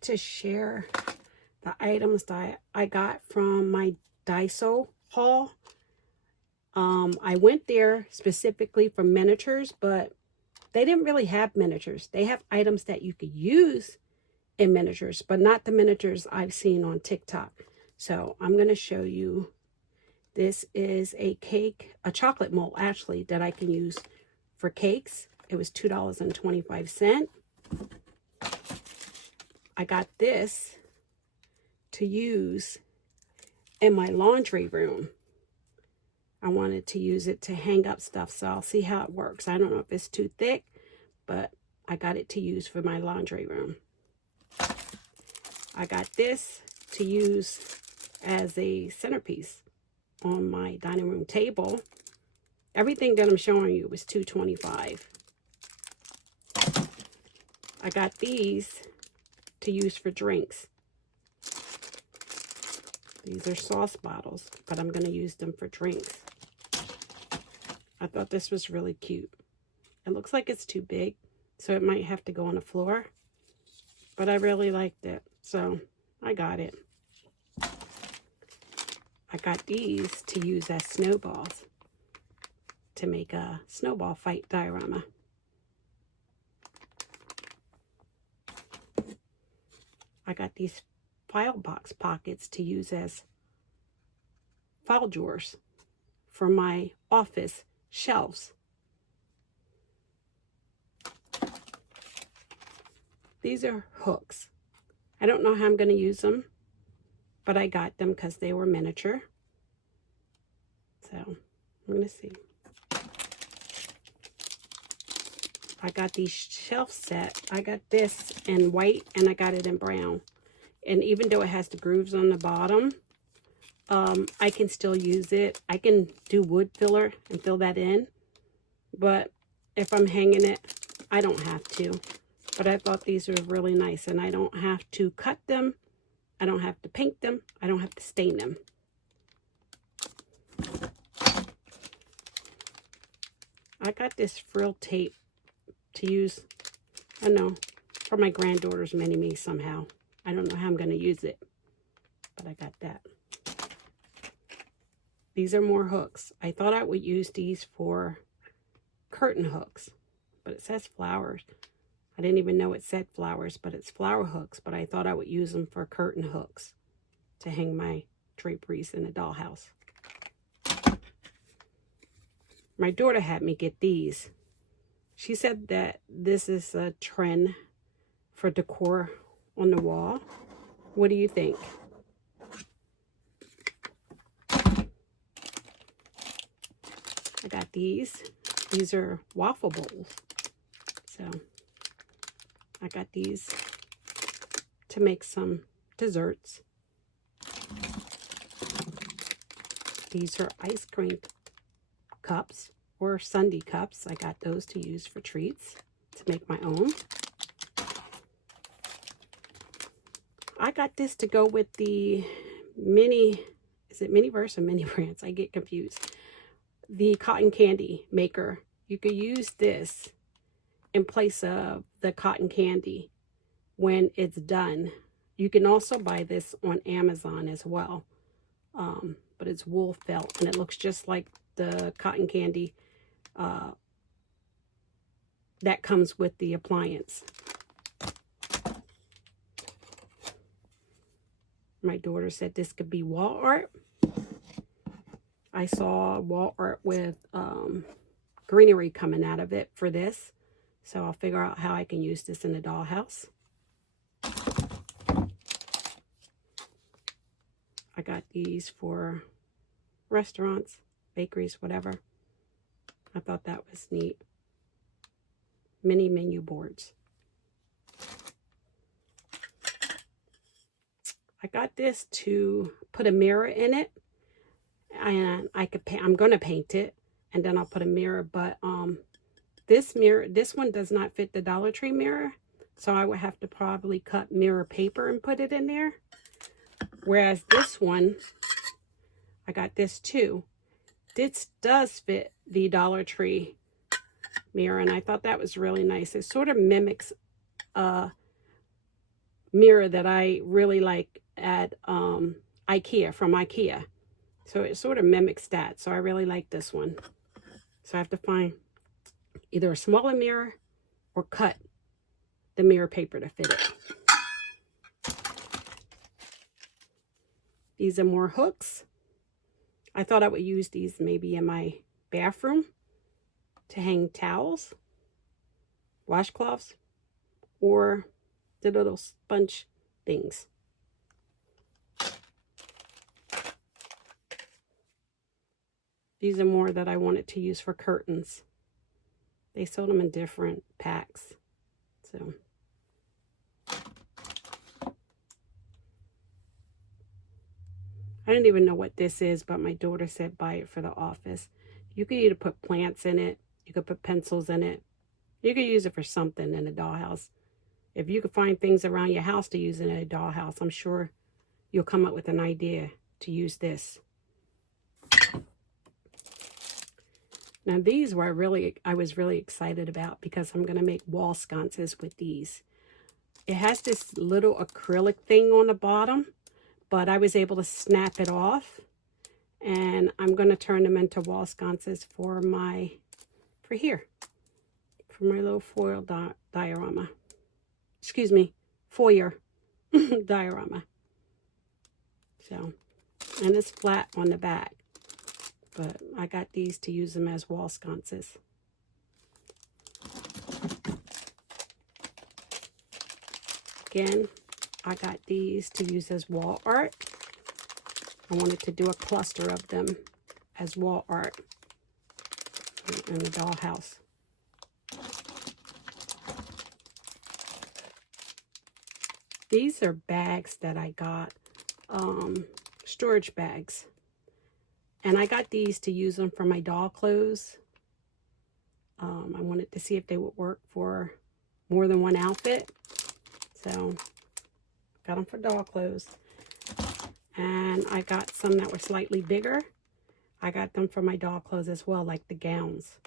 wanted to share the items that I got from my Daiso haul. I went there specifically for miniatures, but they didn't really have miniatures. They have items that you could use in miniatures, but not the miniatures I've seen on TikTok. So I'm going to show you. This is a cake, a chocolate mold actually, that I can use for cakes. It was $2.25. I got this to use in my laundry room. I wanted to use it to hang up stuff, so I'll see how it works. I don't know if it's too thick, but I got it to use for my laundry room. I got this to use as a centerpiece on my dining room table. Everything that I'm showing you was $2.25. I got these to use for drinks. These are sauce bottles, but I'm going to use them for drinks. I thought this was really cute. It looks like it's too big, so it might have to go on the floor. But I really liked it, so I got it. I got these to use as snowballs to make a snowball fight diorama. I got these file box pockets to use as file drawers for my office shelves. These are hooks. I don't know how I'm going to use them, but I got them because they were miniature. So I'm going to see. I got these shelf set. I got this in white and I got it in brown. And even though it has the grooves on the bottom, I can still use it. I can do wood filler and fill that in. But if I'm hanging it, I don't have to. But I thought these were really nice. And I don't have to cut them. I don't have to paint them. I don't have to stain them. I got this frill tape to use, I don't know, for my granddaughter's mini-me somehow. I don't know how I'm going to use it, but I got that. These are more hooks. I thought I would use these for curtain hooks, but it says flowers. I didn't even know it said flowers, but it's flower hooks, but I thought I would use them for curtain hooks to hang my draperies in the dollhouse. My daughter had me get these. She said that this is a trend for decor on the wall. What do you think? I got these. These are waffle bowls. So I got these to make some desserts. These are ice cream cups or sundae cups. I got those to use for treats, to make my own. I got this to go with the mini, is it Miniverse or Mini Brands? I get confused. The cotton candy maker. You could use this in place of the cotton candy when it's done. You can also buy this on Amazon as well. But it's wool felt and it looks just like the cotton candy that comes with the appliance. My daughter said this could be wall art. I saw wall art with greenery coming out of it for this. So I'll figure out how I can use this in the dollhouse. I got these for restaurants, bakeries, whatever. I thought that was neat. Mini menu boards. I got this to put a mirror in it, and I'm going to paint it, and then I'll put a mirror. But this one does not fit the Dollar Tree mirror, so I would have to probably cut mirror paper and put it in there. Whereas this one, I got this too. This does fit the Dollar Tree mirror, and I thought that was really nice. It sort of mimics mirror that I really like at IKEA, from IKEA. So it sort of mimics that. So I really like this one. So I have to find either a smaller mirror or cut the mirror paper to fit it. These are more hooks. I thought I would use these maybe in my bathroom to hang towels, washcloths, or the little sponge things. These are more that I wanted to use for curtains. They sold them in different packs. So I didn't even know what this is, but my daughter said buy it for the office. You could either put plants in it, you could put pencils in it. You could use it for something in a dollhouse. If you could find things around your house to use in a dollhouse, I'm sure you'll come up with an idea to use this. Now these were I was really excited about because I'm going to make wall sconces with these. It has this little acrylic thing on the bottom, but I was able to snap it off, and I'm going to turn them into wall sconces for my little foil diorama. Excuse me, foyer diorama. So, and it's flat on the back, but I got these to use them as wall sconces. Again, I got these to use as wall art. I wanted to do a cluster of them as wall art in the dollhouse. These are bags that I got, storage bags. And I got these to use them for my doll clothes. I wanted to see if they would work for more than one outfit. So, got them for doll clothes. And I got some that were slightly bigger. I got them for my doll clothes as well, like the gowns,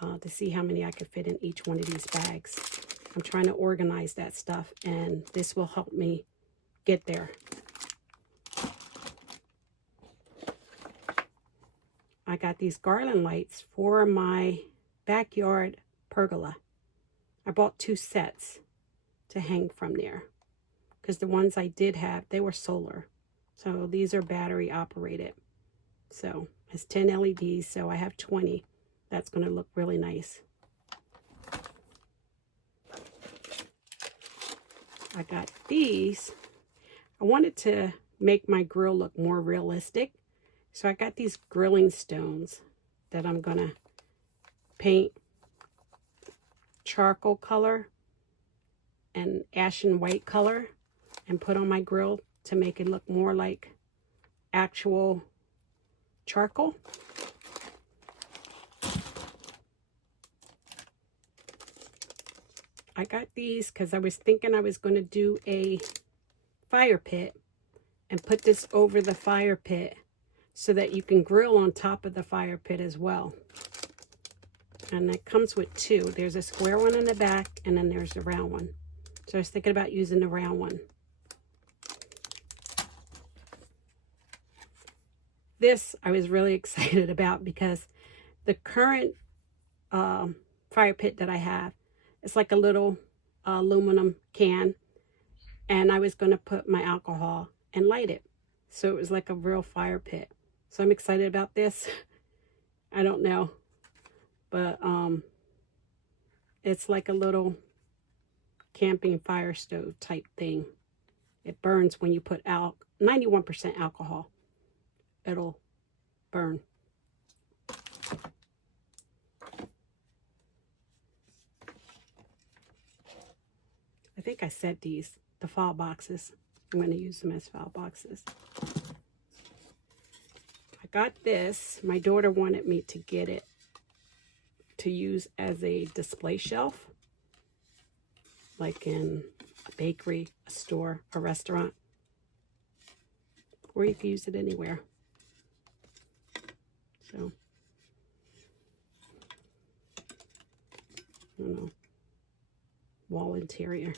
to see how many I could fit in each one of these bags. I'm trying to organize that stuff, and this will help me get there. I got these garland lights for my backyard pergola. I bought 2 sets to hang from there because the ones I did have, they were solar. So these are battery operated. So it's 10 LEDs, so I have 20. That's going to look really nice. I got these. I wanted to make my grill look more realistic. So I got these grilling stones that I'm going to paint charcoal color and ashen white color and put on my grill to make it look more like actual charcoal. I got these because I was thinking I was going to do a fire pit and put this over the fire pit so that you can grill on top of the fire pit as well. And it comes with 2. There's a square one in the back, and then there's a round one. So I was thinking about using the round one. This I was really excited about because the current fire pit that I have, it's like a little aluminum can, and I was going to put my alcohol and light it. So it was like a real fire pit. So I'm excited about this. I don't know, but it's like a little camping fire stove type thing. It burns when you put 91% alcohol. It'll burn. I think I said the file boxes. I'm going to use them as file boxes. I got this. My daughter wanted me to get it to use as a display shelf, like in a bakery, a store, a restaurant, or you can use it anywhere. So, I don't know, wall interior.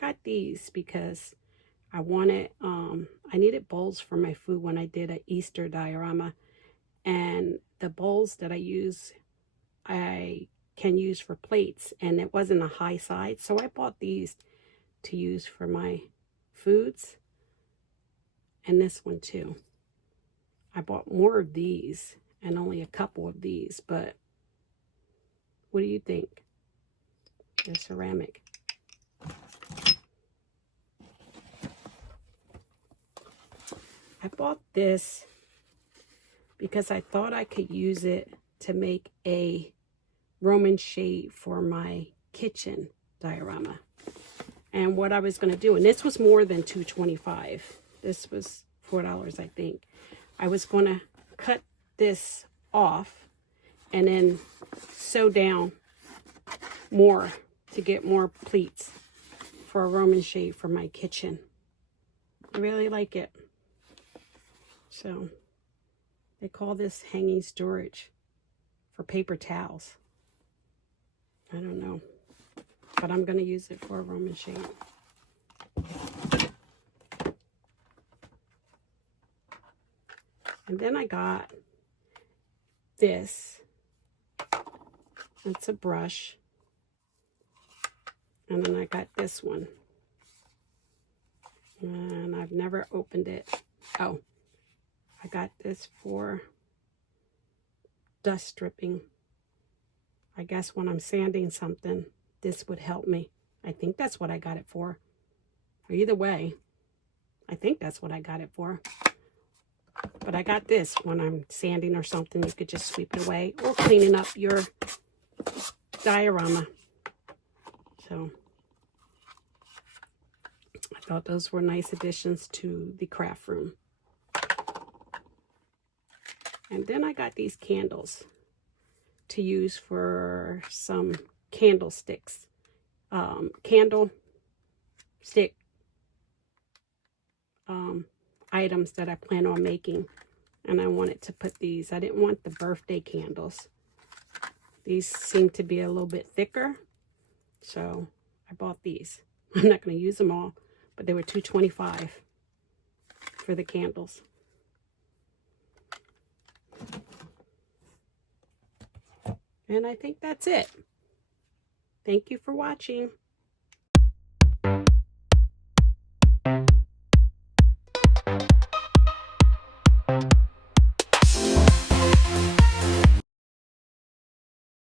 got these because I wanted, I needed bowls for my food when I did an Easter diorama. And the bowls that I use, I can use for plates, and it wasn't a high side. So I bought these to use for my foods. And this one too. I bought more of these and only a couple of these, but what do you think? They're ceramic. I bought this because I thought I could use it to make a Roman shade for my kitchen diorama. And what I was going to do, and this was more than $2.25. This was $4, I think. I was going to cut this off and then sew down more to get more pleats for a Roman shade for my kitchen. I really like it. So they call this hanging storage for paper towels. I don't know, but I'm going to use it for a Roman shade. And then I got this. It's a brush. And then I got this one. And I've never opened it. Oh, I got this for dust stripping. I guess when I'm sanding something, this would help me. I think that's what I got it for. Or either way, I think that's what I got it for. But I got this when I'm sanding or something. You could just sweep it away or cleaning up your diorama. So I thought those were nice additions to the craft room. And then I got these candles to use for some candlesticks. Candle stick items that I plan on making. And I wanted to put these. I didn't want the birthday candles. These seem to be a little bit thicker. So I bought these. I'm not going to use them all, but they were $2.25 for the candles. And I think that's it. Thank you for watching.